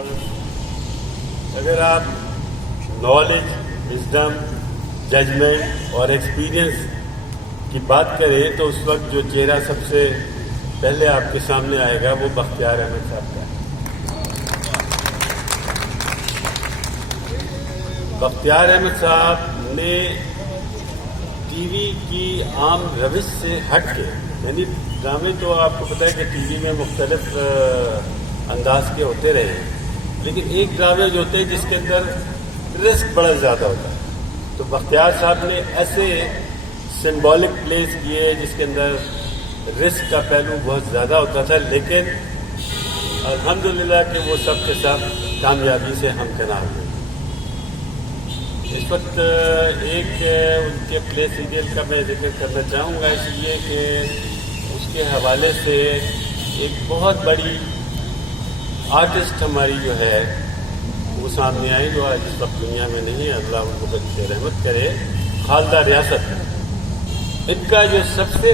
اور اگر آپ نالج، وزڈم، ججمنٹ اور ایکسپیرئنس کی بات کریں تو اس وقت جو چہرہ سب سے پہلے آپ کے سامنے آئے گا وہ بختیار احمد صاحب کا ہے۔ بختیار احمد صاحب نے ٹی وی کی عام روش سے ہٹ کے، یعنی ڈرامے تو آپ کو پتہ ہے کہ ٹی وی میں مختلف انداز کے ہوتے رہے ہیں، لیکن ایک ڈرامے جو ہوتے ہیں جس کے اندر رسک بڑا زیادہ ہوتا ہے، تو بختیار صاحب نے ایسے سمبولک پلیز کیے جس کے اندر رسک کا پہلو بہت زیادہ ہوتا تھا، لیکن الحمدللہ کہ وہ سب کے سب کامیابی سے ہمکنار ہوئے۔ اس وقت ایک ان کے پلے سیریل کا میں ذکر کرنا چاہوں گا، اس لیے کہ اس کے حوالے سے ایک بہت بڑی آرٹسٹ ہماری جو ہے وہ سامنے آئی، جو آج اس وقت دنیا میں نہیں ہے، اللہ ان کو بخشے رحمت کرے، خالدہ ریاست۔ ان کا جو سب سے